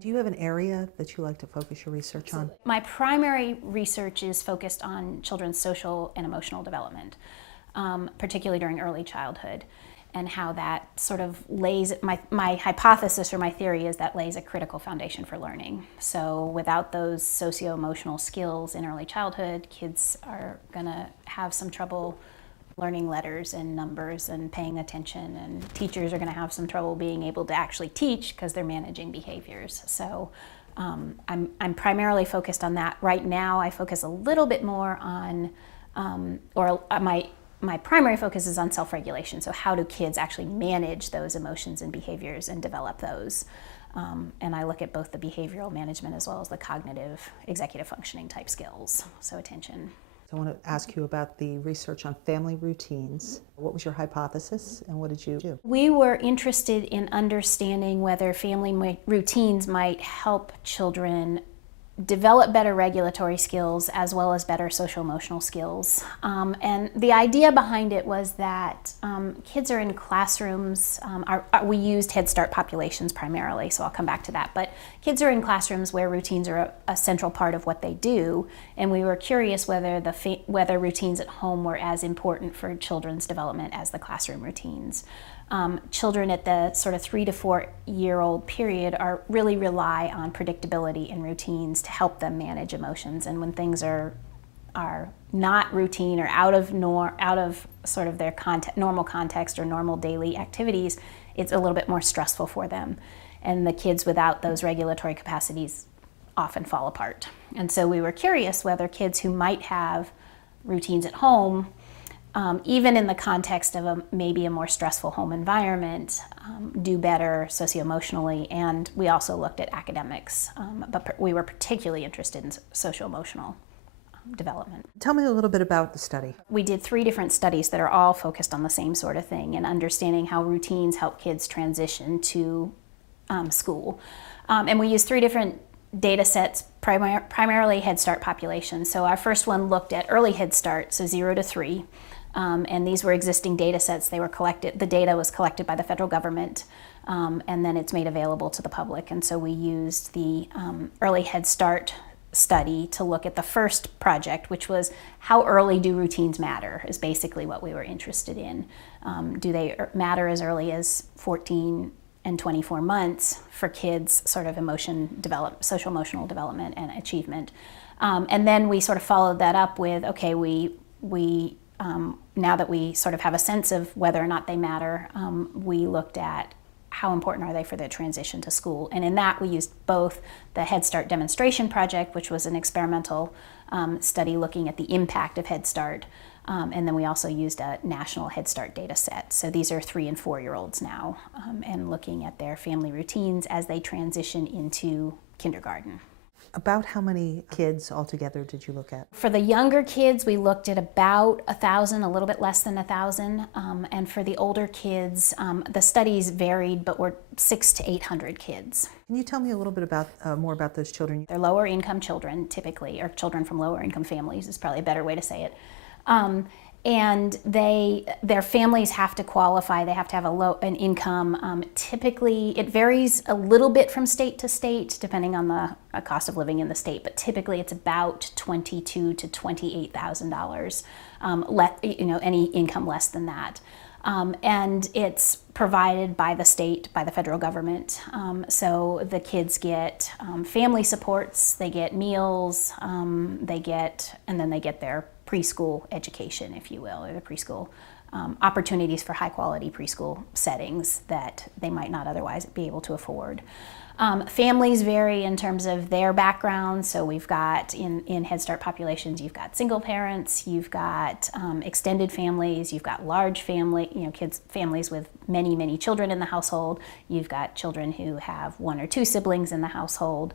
Do you have an area that you like to focus your research on? My primary research is focused on children's social and emotional development, particularly during early childhood, and how that sort of lays, my hypothesis or my theory is that lays a critical foundation for learning. So without those socio-emotional skills in early childhood, kids are gonna have some trouble learning letters and numbers and paying attention, and teachers are going to have some trouble being able to actually teach because they're managing behaviors. So I'm primarily focused on that. Right now I focus a little bit more on, my primary focus is on self-regulation. So how do kids actually manage those emotions and behaviors and develop those? And I look at both the behavioral management as well as the cognitive executive functioning type skills, so attention. So I want to ask you about the research on family routines. What was your hypothesis and what did you do? We were interested in understanding whether family routines might help children develop better regulatory skills as well as better social emotional skills. And the idea behind it was that kids are in classrooms, we used Head Start populations primarily, so I'll come back to that, but kids are in classrooms where routines are a central part of what they do, and we were curious whether whether routines at home were as important for children's development as the classroom routines. Children at the sort of 3 to 4 year old period really rely on predictability and routines to help them manage emotions. And when things are not routine or out of sort of their normal context or normal daily activities, it's a little bit more stressful for them. And the kids without those regulatory capacities often fall apart. And so we were curious whether kids who might have routines at home, even in the context of maybe a more stressful home environment, do better socio-emotionally, and we also looked at academics, but we were particularly interested in socio-emotional development. Tell me a little bit about the study. We did 3 different studies that are all focused on the same sort of thing and understanding how routines help kids transition to school. And we used 3 different data sets, primarily Head Start populations. So our first one looked at early Head Start, so 0 to 3. And these were existing data sets. They were collected, the data was collected by the federal government, and then it's made available to the public. And so we used the early Head Start study to look at the first project, which was how early do routines matter, is basically what we were interested in. Do they matter as early as 14 and 24 months for kids' sort of social emotional development and achievement? And then we sort of followed that up with, okay, now that we sort of have a sense of whether or not they matter, we looked at how important are they for their transition to school. And in that we used both the Head Start demonstration project, which was an experimental study looking at the impact of Head Start, and then we also used a national Head Start data set. So these are 3 and 4 year olds now, and looking at their family routines as they transition into kindergarten. About how many kids altogether did you look at? For the younger kids, we looked at about 1,000, a little bit less than 1,000. And for the older kids, the studies varied, but were 600 to 800 kids. Can you tell me a little bit about more about those children? They're lower income children, typically, or children from lower income families is probably a better way to say it. And their families have to qualify. They have to have an income. Typically, it varies a little bit from state to state, depending on the cost of living in the state. But typically, it's about $22,000 to $28,000. Any income less than that. And it's provided by the state, by the federal government. So the kids get family supports, they get meals, and then they get their preschool education, if you will, or the preschool opportunities for high quality preschool settings that they might not otherwise be able to afford. Families vary in terms of their background. So we've got in Head Start populations, you've got single parents, you've got extended families, you've got large families with many, many children in the household. You've got children who have 1 or 2 siblings in the household.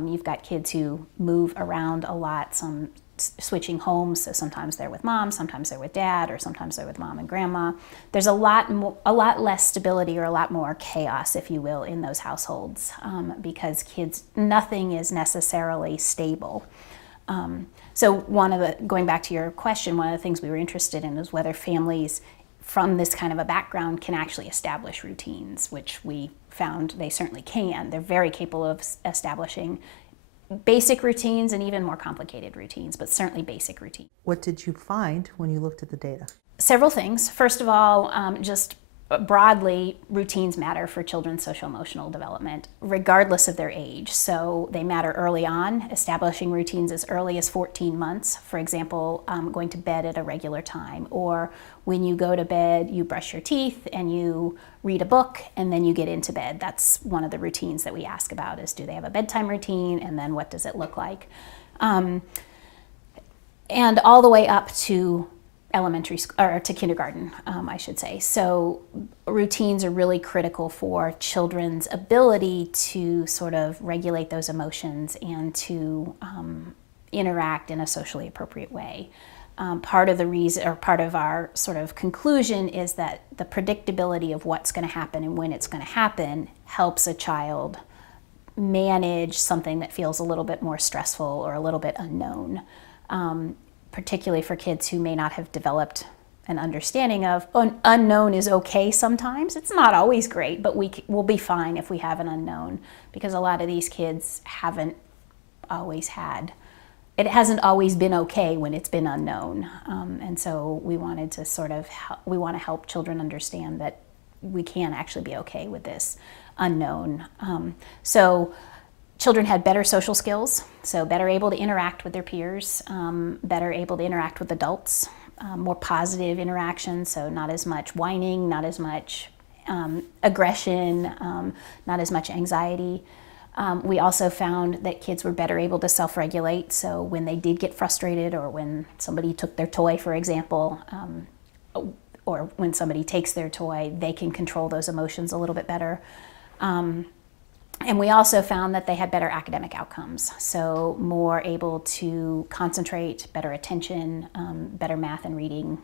You've got kids who move around a lot, some switching homes, so sometimes they're with mom, sometimes they're with dad, or sometimes they're with mom and grandma. There's a lot less stability, or a lot more chaos, if you will, in those households, because nothing is necessarily stable. So going back to your question, one of the things we were interested in is whether families from this kind of a background can actually establish routines, which we found they certainly can. They're very capable of establishing basic routines and even more complicated routines, but certainly basic routines. What did you find when you looked at the data? Several things. First of all, just broadly, routines matter for children's social emotional development, regardless of their age. So they matter early on, establishing routines as early as 14 months. For example, going to bed at a regular time, or when you go to bed, you brush your teeth and you read a book and then you get into bed. That's one of the routines that we ask about is, do they have a bedtime routine, and then what does it look like? And all the way up to elementary school, or to kindergarten, I should say. So routines are really critical for children's ability to sort of regulate those emotions and to interact in a socially appropriate way. Part of the reason, or part of our sort of conclusion, is that the predictability of what's going to happen and when it's going to happen helps a child manage something that feels a little bit more stressful or a little bit unknown. Particularly for kids who may not have developed an understanding of unknown is okay sometimes. It's not always great, but we'll be fine if we have an unknown, because a lot of these kids haven't always had, it hasn't always been okay when it's been unknown. And so we wanted to sort of, we want to help children understand that we can actually be okay with this unknown. So children had better social skills, so better able to interact with their peers, better able to interact with adults, more positive interaction, so not as much whining, not as much aggression, not as much anxiety. We also found that kids were better able to self-regulate, so when they did get frustrated, or when somebody took their toy, for example, or when somebody takes their toy, they can control those emotions a little bit better. And we also found that they had better academic outcomes, so more able to concentrate, better attention, better math and reading,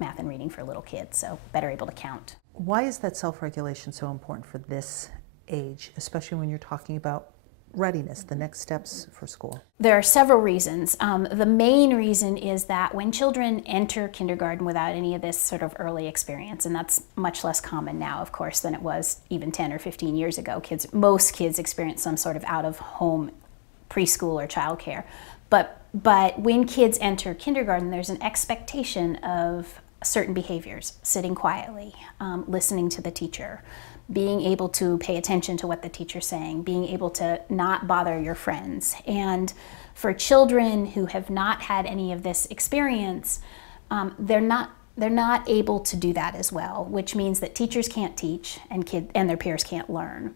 math and reading for little kids, so better able to count. Why is that self-regulation so important for this age, especially when you're talking about readiness, the next steps for school? There are several reasons. The main reason is that when children enter kindergarten without any of this sort of early experience, and that's much less common now, of course, than it was even 10 or 15 years ago. Most kids experience some sort of out-of-home preschool or childcare. But when kids enter kindergarten, there's an expectation of certain behaviors: sitting quietly, listening to the teacher, being able to pay attention to what the teacher's saying, being able to not bother your friends. And for children who have not had any of this experience, they're not able to do that as well, which means that teachers can't teach and their peers can't learn.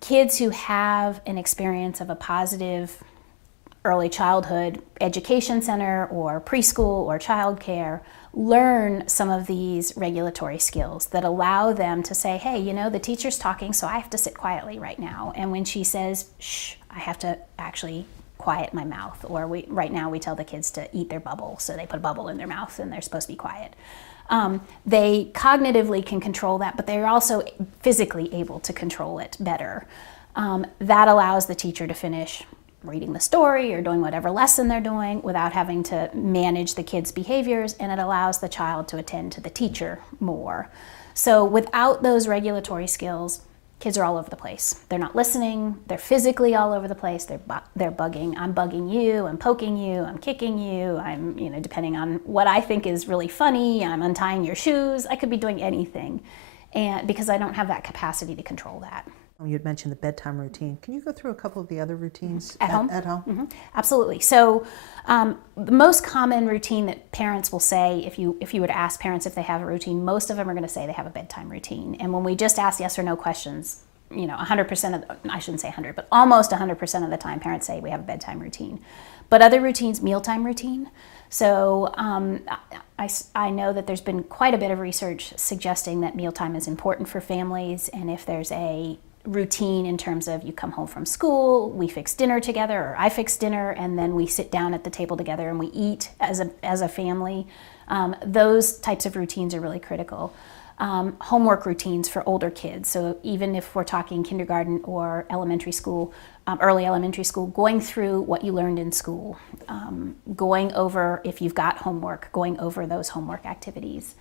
Kids who have an experience of a positive early childhood education center or preschool or childcare learn some of these regulatory skills that allow them to say, hey, the teacher's talking, so I have to sit quietly right now. And when she says, shh, I have to actually quiet my mouth. Or right now we tell the kids to eat their bubble, so they put a bubble in their mouth and they're supposed to be quiet. They cognitively can control that, but they're also physically able to control it better. That allows the teacher to finish reading the story or doing whatever lesson they're doing without having to manage the kids' behaviors, and it allows the child to attend to the teacher more. So without those regulatory skills, kids are all over the place. They're not listening, they're physically all over the place, they're bugging. I'm bugging you, I'm poking you, I'm kicking you, I'm, depending on what I think is really funny, I'm untying your shoes. I could be doing anything, and because I don't have that capacity to control that. You had mentioned the bedtime routine. Can you go through a couple of the other routines at home? At home? Mm-hmm. Absolutely. So the most common routine that parents will say, if you were to ask parents if they have a routine, most of them are going to say they have a bedtime routine. And when we just ask yes or no questions, 100% of, I shouldn't say 100, but almost 100% of the time parents say we have a bedtime routine. But other routines, mealtime routine. So I know that there's been quite a bit of research suggesting that mealtime is important for families, and if there's a routine in terms of you come home from school, we fix dinner together, or I fix dinner, and then we sit down at the table together and we eat as a family. Those types of routines are really critical. Homework routines for older kids. So even if we're talking kindergarten or elementary school, early elementary school, going through what you learned in school, going over, if you've got homework, going over those homework activities.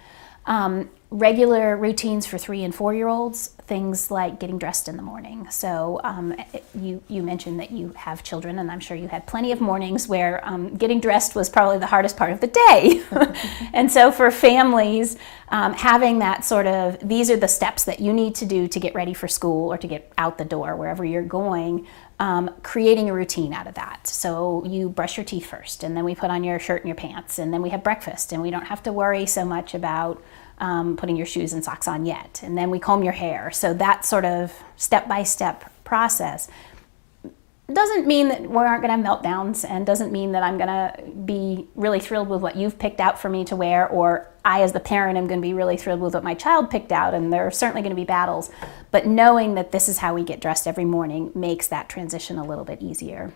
Regular routines for 3 and 4-year-olds, things like getting dressed in the morning. So you mentioned that you have children, and I'm sure you had plenty of mornings where getting dressed was probably the hardest part of the day. And so for families, having that sort of, these are the steps that you need to do to get ready for school or to get out the door, wherever you're going, creating a routine out of that. So you brush your teeth first, and then we put on your shirt and your pants, and then we have breakfast, and we don't have to worry so much about putting your shoes and socks on yet. And then we comb your hair. So that sort of step-by-step process doesn't mean that we aren't going to have meltdowns, and doesn't mean that I'm going to be really thrilled with what you've picked out for me to wear, or I as the parent am going to be really thrilled with what my child picked out, and there are certainly going to be battles. But knowing that this is how we get dressed every morning makes that transition a little bit easier.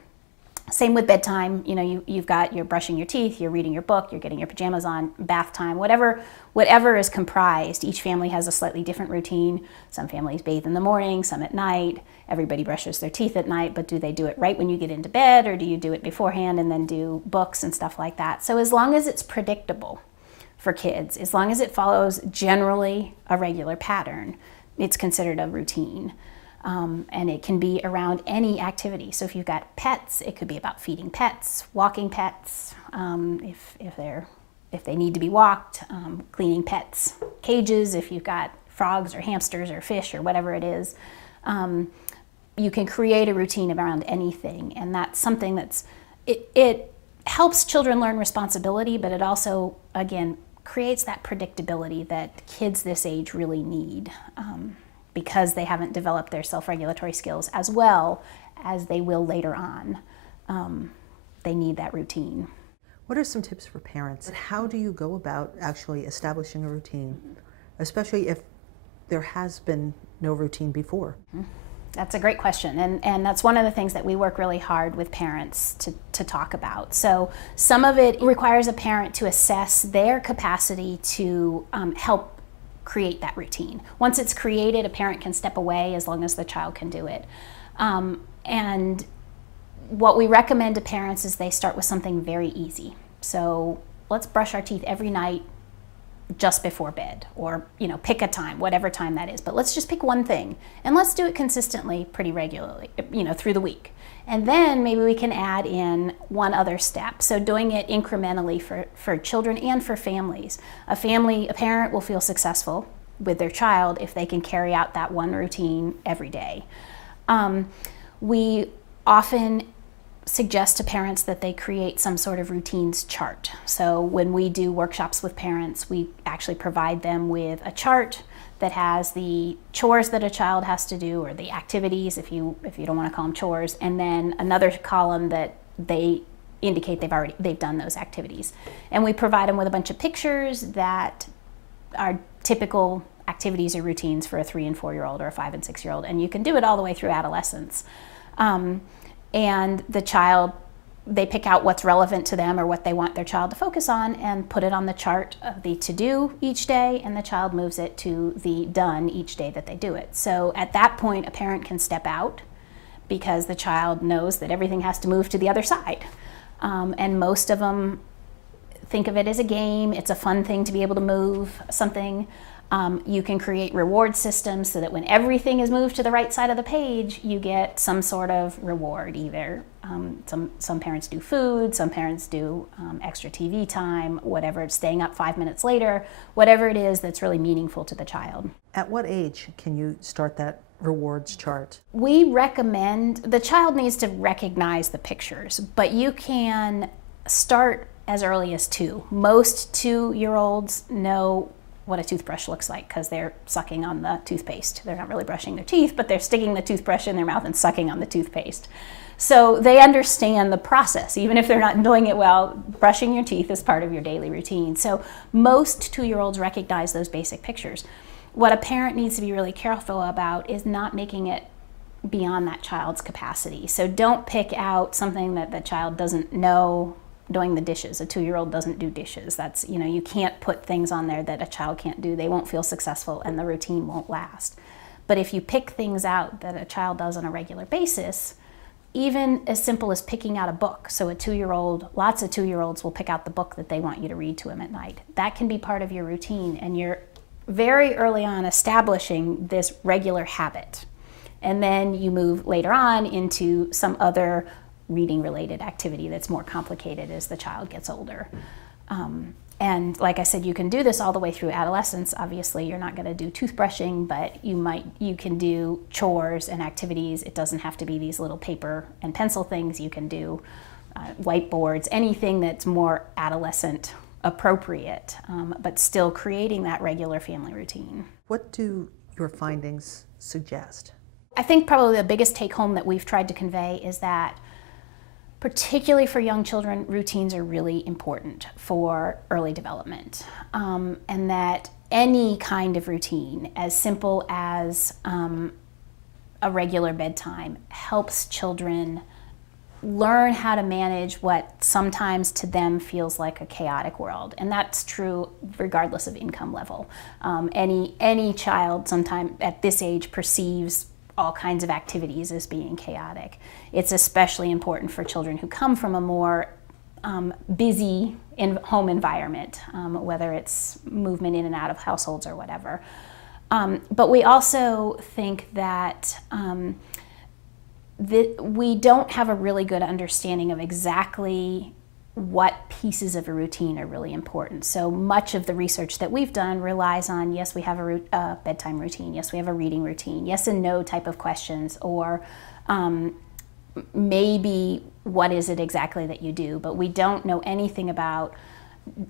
Same with bedtime. You're brushing your teeth, you're reading your book, you're getting your pajamas on, bath time, whatever is comprised. Each family has a slightly different routine. Some families bathe in the morning, some at night. Everybody brushes their teeth at night, but do they do it right when you get into bed, or do you do it beforehand and then do books and stuff like that? So as long as it's predictable for kids, as long as it follows generally a regular pattern, it's considered a routine. And it can be around any activity. So if you've got pets, it could be about feeding pets, walking pets, if they need to be walked, cleaning pets' cages, if you've got frogs or hamsters or fish or whatever it is. You can create a routine around anything, and that's something it helps children learn responsibility, but it also, again, creates that predictability that kids this age really need. Because they haven't developed their self-regulatory skills as well as they will later on. They need that routine. What are some tips for parents? How do you go about actually establishing a routine, especially if there has been no routine before? That's a great question, and that's one of the things that we work really hard with parents to talk about. So some of it requires a parent to assess their capacity to help create that routine. Once it's created, a parent can step away as long as the child can do it. And what we recommend to parents is they start with something very easy. So let's brush our teeth every night just before bed, or pick a time, whatever time that is. But let's just pick one thing, and let's do it consistently, pretty regularly, through the week. And then maybe we can add in one other step. So doing it incrementally for children and for families. A parent will feel successful with their child if they can carry out that one routine every day. We often suggest to parents that they create some sort of routines chart. So when we do workshops with parents, we actually provide them with a chart that has the chores that a child has to do, or the activities, if you don't want to call them chores, and then another column that they indicate they've done those activities. And we provide them with a bunch of pictures that are typical activities or routines for a 3 and 4-year-old or a 5 and 6-year-old, and you can do it all the way through adolescence. And the child, they pick out what's relevant to them or what they want their child to focus on and put it on the chart of the to-do each day, and the child moves it to the done each day that they do it. So at that point, a parent can step out because the child knows that everything has to move to the other side. And most of them think of it as a game. It's a fun thing to be able to move something. You can create reward systems so that when everything is moved to the right side of the page, you get some sort of reward. Either some parents do food, some parents do extra TV time, whatever, staying up 5 minutes later, whatever it is that's really meaningful to the child. At what age can you start that rewards chart? We recommend the child needs to recognize the pictures, but you can start as early as 2. Most 2-year-olds know what a toothbrush looks like because they're sucking on the toothpaste. They're not really brushing their teeth, but they're sticking the toothbrush in their mouth and sucking on the toothpaste. So they understand the process. Even if they're not doing it well, brushing your teeth is part of your daily routine. So most 2-year-olds recognize those basic pictures. What a parent needs to be really careful about is not making it beyond that child's capacity. So don't pick out something that the child doesn't know. Doing the dishes. A 2-year-old doesn't do dishes. That's, you can't put things on there that a child can't do. They won't feel successful and the routine won't last. But if you pick things out that a child does on a regular basis, even as simple as picking out a book. So a 2-year-old, lots of 2-year-olds will pick out the book that they want you to read to them at night. That can be part of your routine, and you're very early on establishing this regular habit. And then you move later on into some other reading related activity that's more complicated as the child gets older. And like I said, you can do this all the way through adolescence. Obviously, you're not going to do toothbrushing, but you can do chores and activities. It doesn't have to be these little paper and pencil things. You can do whiteboards, anything that's more adolescent appropriate, but still creating that regular family routine. What do your findings suggest? I think probably the biggest take home that we've tried to convey is that, particularly for young children, routines are really important for early development, and that any kind of routine, as simple as a regular bedtime, helps children learn how to manage what sometimes to them feels like a chaotic world. And that's true regardless of income level. Any child sometime at this age perceives all kinds of activities as being chaotic. It's especially important for children who come from a more busy home environment, whether it's movement in and out of households or whatever. But we also think that we don't have a really good understanding of exactly what pieces of a routine are really important. So much of the research that we've done relies on, yes, we have a bedtime routine, yes, we have a reading routine, yes and no type of questions, or maybe what is it exactly that you do, but we don't know anything about,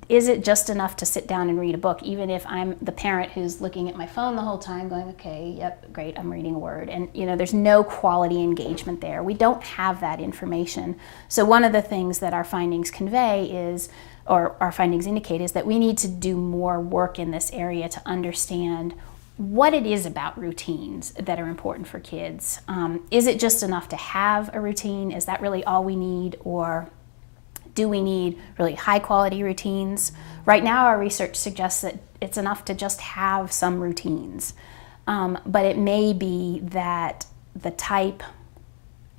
is it just enough to sit down and read a book, even if I'm the parent who's looking at my phone the whole time going, okay, yep, great, I'm reading a word. And there's no quality engagement there. We don't have that information. So one of the things that our findings convey is, or our findings indicate, is that we need to do more work in this area to understand what it is about routines that are important for kids. Is it just enough to have a routine? Is that really all we need? Or do we need really high quality routines? Right now our research suggests that it's enough to just have some routines. But it may be that the type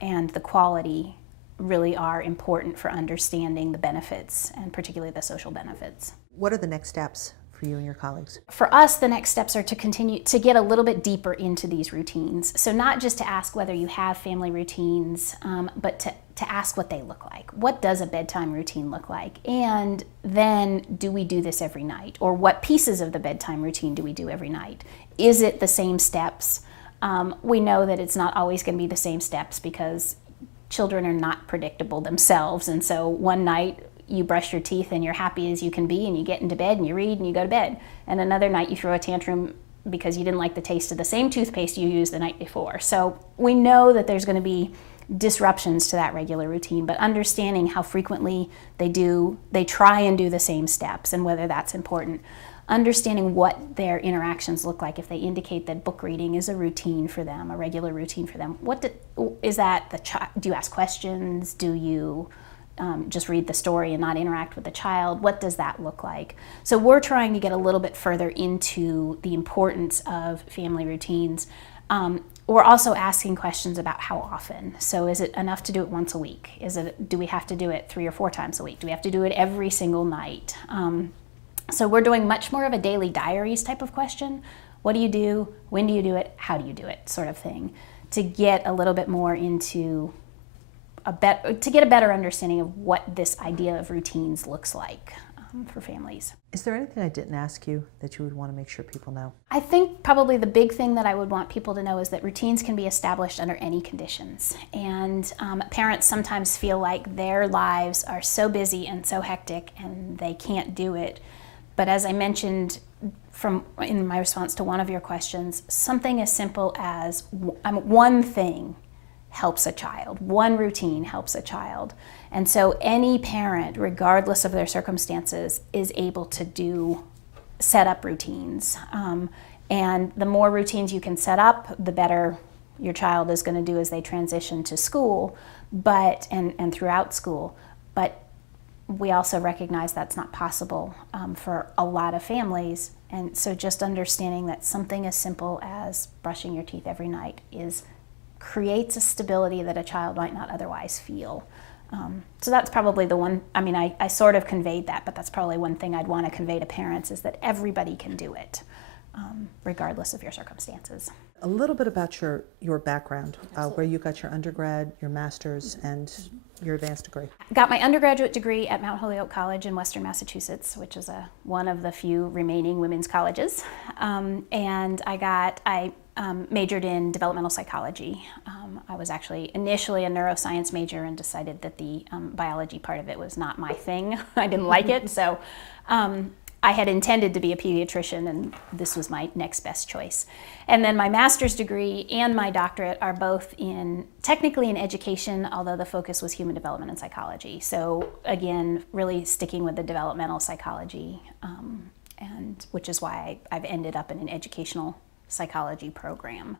and the quality really are important for understanding the benefits, and particularly the social benefits. What are the next steps for you and your colleagues? For us, the next steps are to continue to get a little bit deeper into these routines. So not just to ask whether you have family routines, but to ask what they look like. What does a bedtime routine look like? And then, do we do this every night? Or what pieces of the bedtime routine do we do every night? Is it the same steps? We know that it's not always going to be the same steps because children are not predictable themselves. And so one night you brush your teeth and you're happy as you can be and you get into bed and you read and you go to bed. And another night you throw a tantrum because you didn't like the taste of the same toothpaste you used the night before. So we know that there's going to be disruptions to that regular routine, but understanding how frequently they try and do the same steps and whether that's important. Understanding what their interactions look like. If they indicate that book reading is a routine for them, a regular routine for them, is that do you ask questions? Do you just read the story and not interact with the child? What does that look like? So we're trying to get a little bit further into the importance of family routines. We're also asking questions about how often. So is it enough to do it once a week? Do we have to do it 3 or 4 times a week? Do we have to do it every single night? So we're doing much more of a daily diaries type of question. What do you do? When do you do it? How do you do it? Sort of thing, to get a little bit more into to get a better understanding of what this idea of routines looks like for families. Is there anything I didn't ask you that you would want to make sure people know? I think probably the big thing that I would want people to know is that routines can be established under any conditions. And parents sometimes feel like their lives are so busy and so hectic and they can't do it. But as I mentioned in my response to one of your questions, something as simple as one thing helps a child. One routine helps a child. And so any parent, regardless of their circumstances, is able to set up routines. And the more routines you can set up, the better your child is going to do as they transition to school, and throughout school. But we also recognize that's not possible for a lot of families. And so just understanding that something as simple as brushing your teeth every night is creates a stability that a child might not otherwise feel. So that's probably the one, I mean, I sort of conveyed that, but that's probably one thing I'd want to convey to parents is that everybody can do it, regardless of your circumstances. A little bit about your background, where you got your undergrad, your master's, and your advanced degree. Got my undergraduate degree at Mount Holyoke College in Western Massachusetts, which is one of the few remaining women's colleges. And I majored in developmental psychology. I was actually initially a neuroscience major and decided that the biology part of it was not my thing. I didn't like it, so I had intended to be a pediatrician, and this was my next best choice. And then my master's degree and my doctorate are both technically in education, although the focus was human development and psychology. So again, really sticking with the developmental psychology, and which is why I've ended up in an educational psychology program.